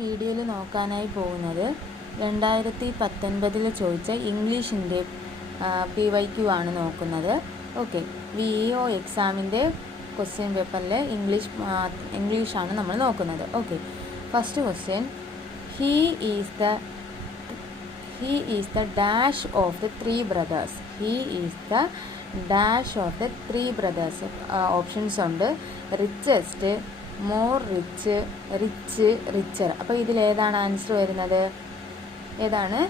വീഡിയോയിൽ നോക്കാനായി പോകുന്നത് 2019 ചോദിച്ച ഇംഗ്ലീഷിൻ്റെ PYQ ആണ് നോക്കുന്നത്. ഓക്കെ, VEO എക്സാമിൻ്റെ ക്വസ്റ്റ്യൻ പേപ്പറിൽ ഇംഗ്ലീഷാണ് നമ്മൾ നോക്കുന്നത്. Okay, first question, he is the dash of the three brothers. He is the dash of the three brothers. Options ഉണ്ട്: റിച്ചസ്റ്റ്, മോർ റിച്ച്, റിച്ചർ. അപ്പോൾ ഇതിലേതാണ് ആൻസർ വരുന്നത്? ഏതാണ്?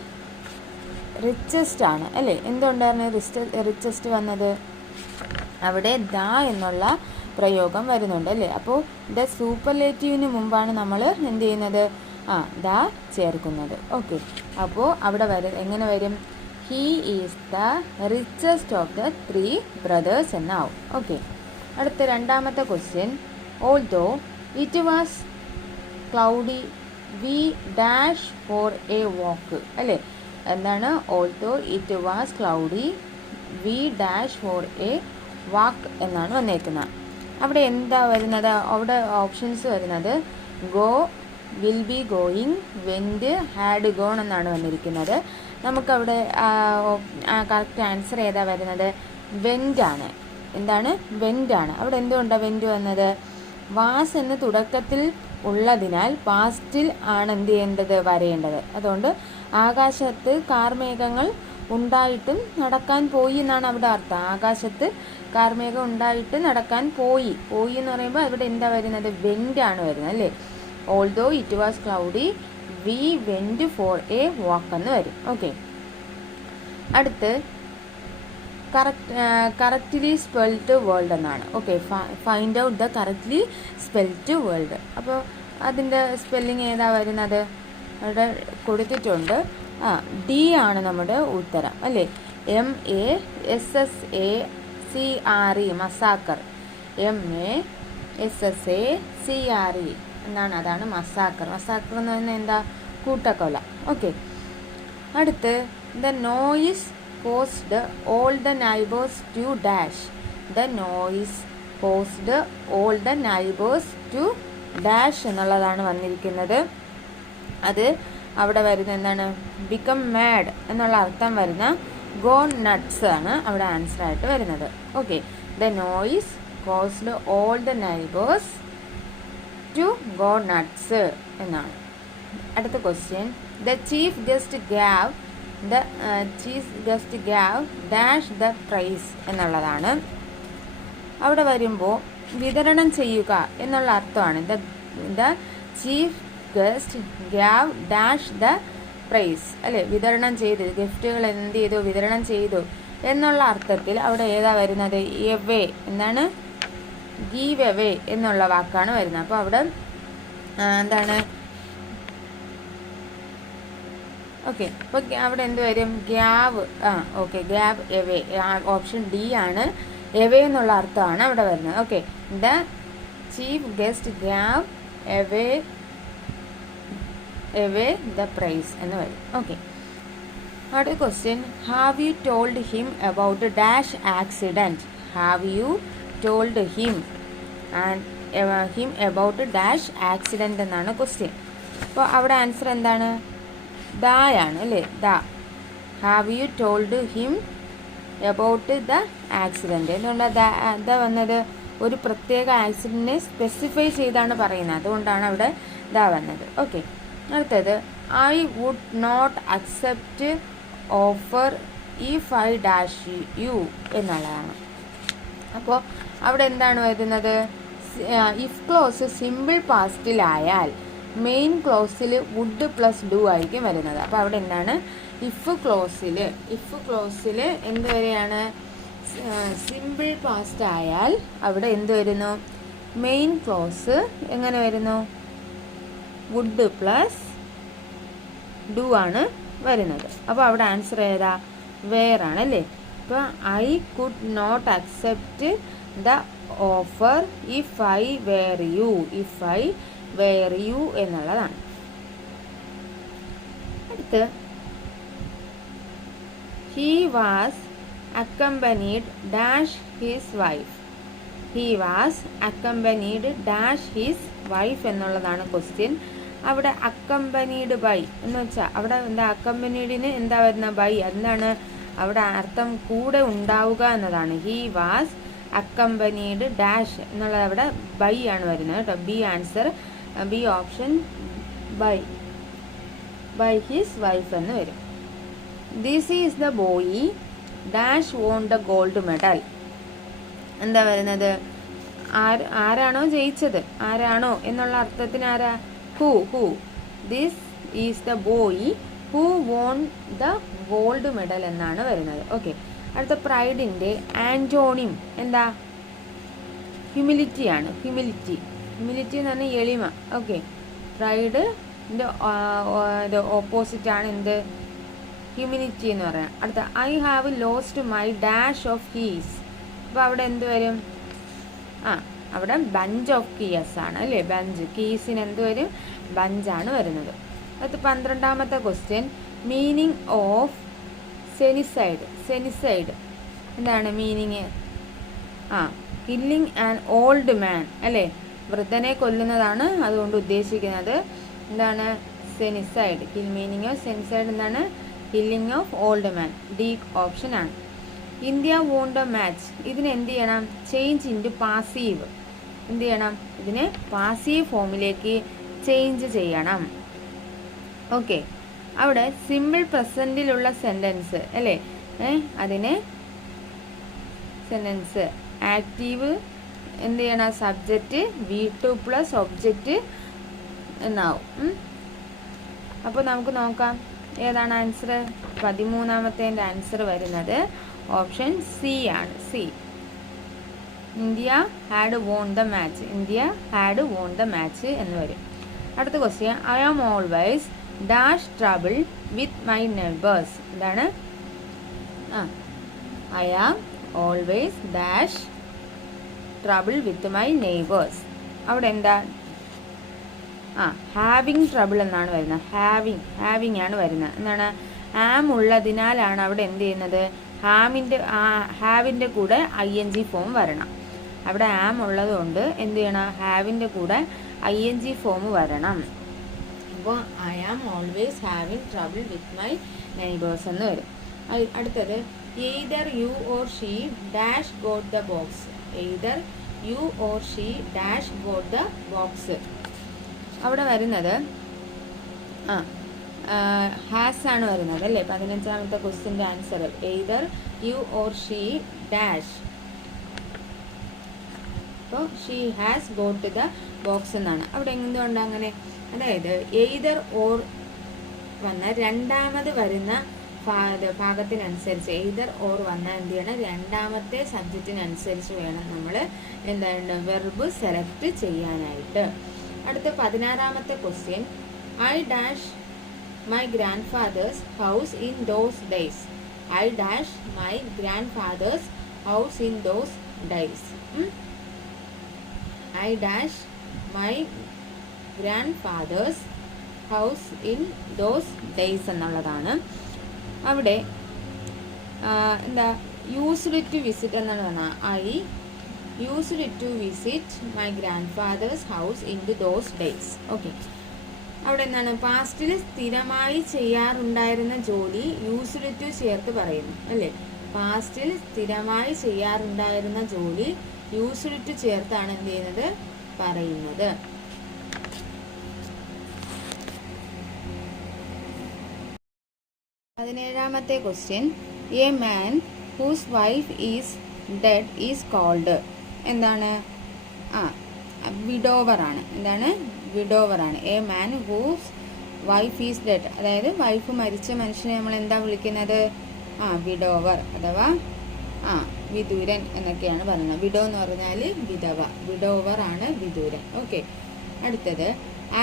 റിച്ചസ്റ്റ് ആണ് അല്ലേ? എന്തുകൊണ്ടാണ് റിച്ചസ്റ്റ് വന്നത്? അവിടെ ദ എന്നുള്ള പ്രയോഗം വരുന്നുണ്ട് അല്ലേ? അപ്പോൾ ദ സൂപ്പർലേറ്റീവിന് മുമ്പാണ് നമ്മൾ എന്ത് ചെയ്യുന്നത്? ദ ചേർക്കുന്നത്. ഓക്കെ, അപ്പോൾ അവിടെ എങ്ങനെ വരും? He is the richest of the three brothers എന്നാവും. ഓക്കെ, അടുത്ത രണ്ടാമത്തെ question, although it was cloudy we dash for a walk. അല്ലേ? എന്താണ്? although it was cloudy we dash for a walk എന്നാണ് വന്നേക്കുന്നത്. അവിടെ എന്താ വരുന്നത്? അവിടെ ഓപ്ഷൻസ് വരുന്നത് go, will be going, went, had gone എന്നാണ് വന്നിരിക്കുന്നത്. നമുക്കവിടെ കറക്റ്റ് ആൻസർ ഏതാ വരുന്നത്? വെൻ്റ് ആണ്. എന്താണ്? വെൻ്റ് ആണ്. അവിടെ എന്തുകൊണ്ടാണ് വെൻ്റ് വന്നത്? വാസ് എന്ന് തുടക്കത്തിൽ ഉള്ളതിനാൽ പാസ്റ്റിൽ ആണ് എന്ത് ചെയ്യേണ്ടത്? വരേണ്ടത്. അതുകൊണ്ട് ആകാശത്ത് കാർമേഘങ്ങൾ ഉണ്ടായിട്ടും നടക്കാൻ പോയി എന്നാണ് അവിടെ അർത്ഥം. ആകാശത്ത് കാർമേഘം ഉണ്ടായിട്ട് നടക്കാൻ പോയി എന്ന് പറയുമ്പോൾ അവിടെ എന്താ വരുന്നത്? വെൻ്റ് ആണ് വരുന്നത് അല്ലേ? although it was cloudy we went for a walk എന്ന് വരും. ഓക്കെ, അടുത്ത് കറക്റ്റ്ലി സ്പെൽഡ് വേൾഡ് എന്നാണ്. Okay, find out the correctly spelled world. അപ്പോൾ അതിൻ്റെ സ്പെല്ലിംഗ് ഏതാ വരുന്നത്? അവിടെ കൊടുത്തിട്ടുണ്ട്. ഡി ആണ് നമ്മുടെ ഉത്തരം അല്ലേ? MASSACRE massacre. MASSACRE എന്നാണ്. അതാണ് മസാക്കർ. മസാക്കർ എന്ന് പറഞ്ഞാൽ എന്താ? കൂട്ടക്കൊല. ഓക്കെ, അടുത്ത് the noise caused all the neighbors to dash. The noise caused all the neighbors to dash എന്നുള്ളതാണ് വന്നിരിക്കുന്നത്. അത് അവിടെ വരുന്ന എന്താണ്? become mad എന്നുള്ള അർത്ഥം വരുന്ന go nuts ആണ് അവിടെ ആൻസർ ആയിട്ട് വരുന്നത്. Okay, the noise caused all the neighbors to go nuts എന്നാണ്. അടുത്ത question, the chief guest gave dash the prize എന്നുള്ളതാണ്. അവിടെ വരുമ്പോൾ വിതരണം ചെയ്യുക എന്നുള്ള അർത്ഥമാണ്. The chief guest gave dash the prize അല്ലേ? വിതരണം ചെയ്തു, ഗിഫ്റ്റുകൾ എന്ത് ചെയ്തു? വിതരണം ചെയ്തു എന്നുള്ള അർത്ഥത്തിൽ അവിടെ ഏതാ വരുന്നത്? എവേ എന്താണ്? ഗീവ് എവേ എന്നുള്ള വാക്കാണ് വരുന്നത്. അപ്പോൾ അവിടെ എന്താണ്? ഓക്കെ, അപ്പോൾ അവിടെ എന്ത് വരും? Gave. Okay, gave away. Option D ആണ്. എവേ എന്നുള്ള അർത്ഥമാണ് അവിടെ വരുന്നത്. Okay, the chief guest gave away the prize എന്ന് വരും. ഓക്കെ, അടുത്ത question, have you told him about dash accident. Have you told him about dash accident എന്നാണ് question. അപ്പോൾ അവിടെ ആൻസർ എന്താണ്? ദായാണ് അല്ലേ? The. Have you told him about the accident. എന്തുകൊണ്ടാണ് ദ വന്നത്? ഒരു പ്രത്യേക ആക്സിഡൻറ്റിനെ സ്പെസിഫൈ ചെയ്താണ് പറയുന്നത്. അതുകൊണ്ടാണ് അവിടെ ദ വന്നത്. ഓക്കെ, അടുത്തത്, I would not accept offer if I dash you എന്നുള്ളതാണ്. അപ്പോൾ അവിടെ എന്താണ് വരുന്നത്? ഇഫ് ക്ലോസ് സിമ്പിൾ പാസ്റ്റിലായാൽ മെയിൻ ക്ലോസിൽ വുഡ് പ്ലസ് ഡു ആയിരിക്കും വരുന്നത്. അപ്പോൾ അവിടെ എന്താണ്? ഇഫ് ക്ലോസിൽ എന്ത് വരെയാണ്? സിമ്പിൾ പാസ്റ്റ് ആയാൽ അവിടെ എന്ത് വരുന്നു? മെയിൻ ക്ലോസ് എങ്ങനെ വരുന്നു? വുഡ് പ്ലസ് ഡു ആണ് വരുന്നത്. അപ്പോൾ അവിടെ ആൻസർ ഏതാ? വേർ ആണ് അല്ലേ? അപ്പോൾ I could not accept the offer if I were you എന്നുള്ളതാണ്. അടുത്ത്, he was accompanied dash his wife. He was accompanied dash his wife എന്നുള്ളതാണ് ക്വസ്റ്റ്യൻ. അവിടെ അക്കമ്പനീഡ് ബൈ എന്ന് വെച്ചാൽ അവിടെ എന്താ അക്കമ്പനീഡിന് എന്താ വരുന്ന ബൈ, എന്താണ് അവിടെ അർത്ഥം കൂടെ ഉണ്ടാവുക എന്നതാണ്. ഹി വാസ് അക്കമ്പനീഡ് ഡാഷ് എന്നുള്ളത് അവിടെ ബൈ ആണ് വരുന്നത് കേട്ടോ. B answer, B option by his wife എന്ന് വരും. This is the boy dash won the gold medal. എന്താ വരുന്നത്, ആരാണോ ജയിച്ചത്, ആരാണോ എന്നുള്ള അർത്ഥത്തിന് ആരാ, who. This is the boy who won the gold medal എന്നാണ് വരുന്നത്. ഓക്കെ, അടുത്ത പ്രൈഡിൻ്റെ ആൻറ്റോണിം എന്താ, ഹ്യൂമിലിറ്റിയാണ്. ഹ്യൂമിലിറ്റി എന്ന് പറഞ്ഞാൽ എളിമ. ഓക്കെ, പ്രൈഡിൻ്റെ ഓപ്പോസിറ്റാണ് എന്ത്, ഹ്യൂമിലിറ്റി എന്ന് പറയാം. അടുത്ത I have lost my dash of keys. അപ്പോൾ അവിടെ എന്ത് വരും, അവിടെ ബഞ്ച് ഓഫ് കീസ് ആണ് അല്ലേ, ബഞ്ച്. കീസിന് എന്ത് വരും, ബഞ്ചാണ് വരുന്നത്. അടുത്ത 12ാമത്തെ ക്വസ്റ്റ്യൻ, മീനിങ് ഓഫ് സെനിസൈഡ് എന്താണ് meaning, killing an old man അല്ലേ, വൃദ്ധനെ കൊല്ലുന്നതാണ് അതുകൊണ്ട് ഉദ്ദേശിക്കുന്നത്. എന്താണ് സെനിസൈഡ്, മീനിങ് ഓഫ് സെനിസൈഡ് എന്താണ്, killing of old man. D option ആണ്. ഇന്ത്യ വോൺ ദ മാച്ച്, ഇതിന് എന്ത് ചെയ്യണം, ചേഞ്ച് ഇൻറ്റു പാസീവ്. എന്ത് ചെയ്യണം, ഇതിനെ പാസീവ് ഫോമിലേക്ക് ചേഞ്ച് ചെയ്യണം. ഓക്കെ, അവിടെ സിമ്പിൾ പ്രസൻറ്റിലുള്ള സെൻറ്റൻസ് അല്ലേ, അതിനെ സെൻറ്റൻസ് ആക്റ്റീവ് എന്ത് ചെയ്യണം, സബ്ജക്റ്റ് V2 പ്ലസ് ഒബ്ജക്റ്റ് എന്നാവും. അപ്പോൾ നമുക്ക് നോക്കാം ഏതാണ് ആൻസർ. 13ാമത്തെ ആൻസർ വരുന്നത് ഓപ്ഷൻ സി ആണ്. C, India had won the match. India had won the match എന്ന് വരും. അടുത്ത question, I am always dash trouble with my neighbours. എന്താണ്, I am always dash trouble with my neighbours. അവിടെ എന്താ, having trouble എന്നാണ് വരുന്നത്. Having ആണ് വരുന്നത്. എന്താണ്, ആം ഉള്ളതിനാലാണ് അവിടെ എന്ത് ചെയ്യുന്നത്, ഹാവിൻ്റെ കൂടെ ING ഫോം വരണം. അവിടെ ആം ഉള്ളതുകൊണ്ട് എന്ത് ചെയ്യണം, ഹാവിൻ്റെ കൂടെ ING ഫോം വരണം. അപ്പോൾ I am always having trouble with my neighbours എന്ന് വരും. അടുത്തത്, either you or she dash got the box. Either you or she dash got the box. അവിടെ വരുന്നത് ഹാസ് ആണ് വരുന്നത് അല്ലേ. 15ാമത്തെ ക്വസ്റ്റ്യൻ്റെ answer either you or she dash. അപ്പോൾ she has got the box എന്നാണ്. അവിടെ എന്തുകൊണ്ട് അങ്ങനെ, അതായത് എയ്തർ ഓർ വന്ന രണ്ടാമത് വരുന്ന ഭാഗത്തിനനുസരിച്ച്, എയ്തർ ഓർ വന്നാൽ എന്ത് ചെയ്യണം, രണ്ടാമത്തെ സബ്ജക്റ്റിനനുസരിച്ച് വേണം നമ്മൾ എന്താണ് വെർബ് സെലക്ട് ചെയ്യാനായിട്ട്. അടുത്ത 16ാമത്തെ question, I dash my grandfather's house in those days. I dash my grandfather's house in those days. I dash my grandfather's house in those days എന്നുള്ളതാണ്. അവിടെ എന്താ യൂസ്ഡ് ടു വിസിറ്റ് എന്നുള്ളതാണ്. I used to visit my grandfather's house in those days. Okay, അവിടെ എന്താണ്, പാസ്റ്റിൽ സ്ഥിരമായി ചെയ്യാറുണ്ടായിരുന്ന ജോലി used to ചേർത്ത് പറയുന്നു അല്ലേ. പാസ്റ്റിൽ സ്ഥിരമായി ചെയ്യാറുണ്ടായിരുന്ന ജോലി യൂസ്ഡ് ടു ചേർത്താണ് എന്ത് ചെയ്യുന്നത്, പറയുന്നത്. പതിനേഴാമത്തെ question, a man whose wife is dead is called. എന്താണ്, വിഡോവർ ആണ്. എന്താണ്, വിഡോവർ ആണ്. A man whose wife is dead, അതായത് വൈഫ് മരിച്ച മനുഷ്യനെ നമ്മൾ എന്താ വിളിക്കുന്നത്, വിഡോവർ അഥവാ വിദൂരൻ എന്നൊക്കെയാണ് പറയുന്നത്. വിഡോ എന്ന് പറഞ്ഞാൽ വിധവ, വിഡോവർ ആണ് വിദൂരൻ. ഓക്കെ, അടുത്തത്,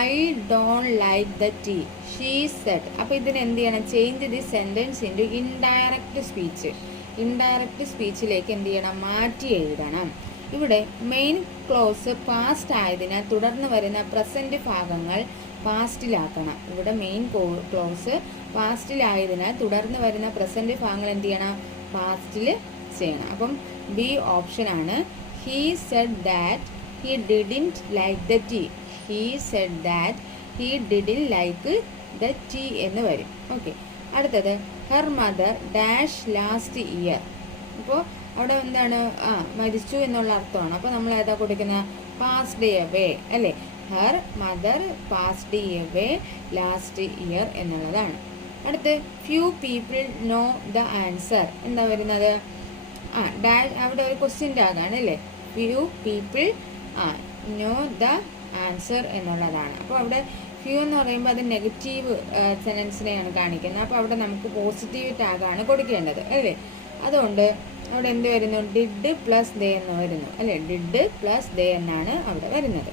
I don't like the tea she said. അപ്പോൾ ഇതിന് എന്ത് ചെയ്യണം, change the sentence into indirect speech. Indirect സ്പീച്ചിലേക്ക് എന്ത് ചെയ്യണം, മാറ്റി എഴുതണം. ഇവിടെ മെയിൻ ക്ലോസ് പാസ്റ്റ് ആയതിനാൽ തുടർന്ന് വരുന്ന പ്രസൻറ്റ് ഭാഗങ്ങൾ പാസ്റ്റിലാക്കണം. ഇവിടെ മെയിൻ ക്ലോസ് പാസ്റ്റിലായതിനാൽ തുടർന്ന് വരുന്ന പ്രസൻറ്റ് ഭാഗങ്ങൾ എന്ത് ചെയ്യണം, പാസ്റ്റിൽ ചെയ്യണം. അപ്പം ബി ഓപ്ഷനാണ്. He said that he didn't like the tea. He said that he didn't like the tea എന്ന് വരും. ഓക്കെ, അടുത്തത് her mother dash last year. അപ്പോൾ അവിടെ എന്താണ്, മരിച്ചു എന്നുള്ള അർത്ഥമാണ്. അപ്പോൾ നമ്മൾ ഏതാ കൊടുക്കുന്ന, പാസ്ഡ് എവേ അല്ലേ. Her mother passed away last year എന്നുള്ളതാണ്. അടുത്ത് few people know the answer. എന്താ വരുന്നത്, ഡാഷ് അവിടെ ഒരു ക്വസ്റ്റ്യൻ ടാഗാണ് അല്ലേ. Few people know the answer എന്നുള്ളതാണ്. അപ്പോൾ അവിടെ ഫ്യൂ എന്ന് പറയുമ്പോൾ അത് നെഗറ്റീവ് സെൻറ്റൻസിനെയാണ് കാണിക്കുന്നത്. അപ്പോൾ അവിടെ നമുക്ക് പോസിറ്റീവ് ടാഗാണ് കൊടുക്കേണ്ടത് അല്ലേ. അതുകൊണ്ട് അവിടെ എന്ത് വരുന്നു, ഡിഡ് പ്ലസ് ദേ എന്ന് വരുന്നു അല്ലേ. ഡിഡ് പ്ലസ് ദേ എന്നാണ് അവിടെ വരുന്നത്.